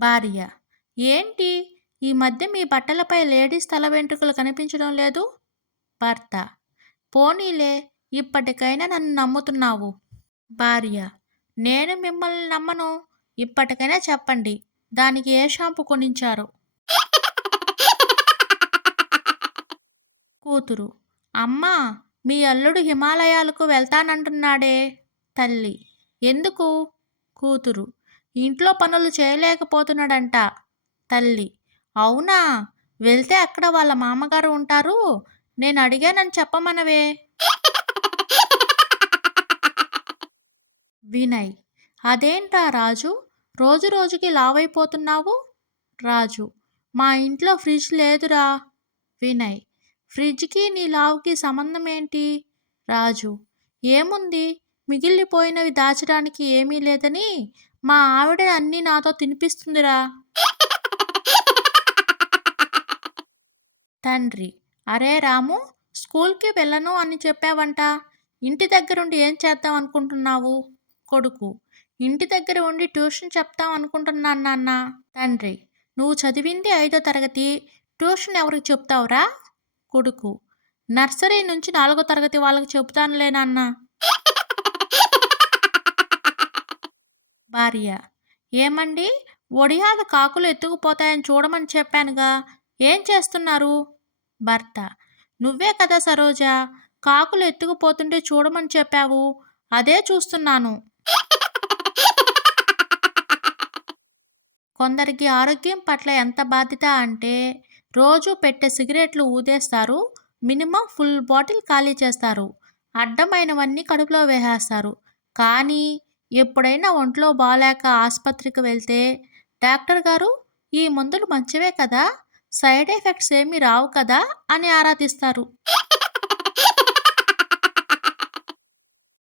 భార్య: ఏంటి, ఈ మధ్య మీ బట్టలపై లేడీస్ తల వెంట్రుకలు కనిపించడం లేదు? భర్త: పోనీలే, ఇప్పటికైనా నన్ను నమ్ముతున్నావు. భార్య: నేను మిమ్మల్ని నమ్మను. ఇప్పటికైనా చెప్పండి, దానికి ఏ షాంపూ కొనించారు? కూతురు: అమ్మా, మీ అల్లుడు హిమాలయాలకు వెళ్తానంటున్నాడే. తల్లి: ఎందుకు? కూతురు: ఇంట్లో పనులు చేయలేకపోతున్నాడంట. తల్లి: అవునా? వెళ్తే అక్కడ వాళ్ళ మామగారు ఉంటారు. నేను అడిగానని చెప్పమనవే. వినయ్: అదేంట్రా రాజు, రోజు రోజుకి లావైపోతున్నావు? రాజు: మా ఇంట్లో ఫ్రిడ్జ్ లేదురా. వినయ్: ఫ్రిడ్జ్కి నీ లావుకి సంబంధం ఏంటి? రాజు: ఏముంది, మిగిలిపోయినవి దాచడానికి ఏమీ లేదని మా ఆవిడ అన్నీ నాతో తినిపిస్తుందిరా. తండ్రి: అరే రాము, స్కూల్కి వెళ్ళను అని చెప్పావంట, ఇంటి దగ్గరుండి ఏం చేద్దాం అనుకుంటున్నావు? కొడుకు: ఇంటి దగ్గర ఉండి ట్యూషన్ చెప్తాం అనుకుంటున్నాను నాన్న. తండ్రి: నువ్వు చదివింది 5వ తరగతి, ట్యూషన్ ఎవరికి చెప్తావురా? కొడుకు: నర్సరీ నుంచి 4వ తరగతి వాళ్ళకి చెబుతానులే నాన్న. భార్య: ఏమండి, ఒడియాలు కాకులు ఎత్తుకుపోతాయని చూడమని చెప్పానుగా, ఏం చేస్తున్నారు? భర్త: నువ్వే కదా సరోజ, కాకులు ఎత్తుకుపోతుంటే చూడమని చెప్పావు, అదే చూస్తున్నాను. కొందరికి ఆరోగ్యం పట్ల ఎంత బాధ్యత అంటే, రోజు పెట్టే సిగరెట్లు ఊదేస్తారు, మినిమం ఫుల్ బాటిల్ ఖాళీ చేస్తారు, అడ్డమైనవన్నీ కడుపులో వేసేస్తారు. కానీ ఎప్పుడైనా ఒంట్లో బాలేక ఆసుపత్రికి వెళ్తే, డాక్టర్ గారు, ఈ మందులు మంచివే కదా, సైడ్ ఎఫెక్ట్స్ ఏమీ రావు కదా అని ఆరా తీస్తారు.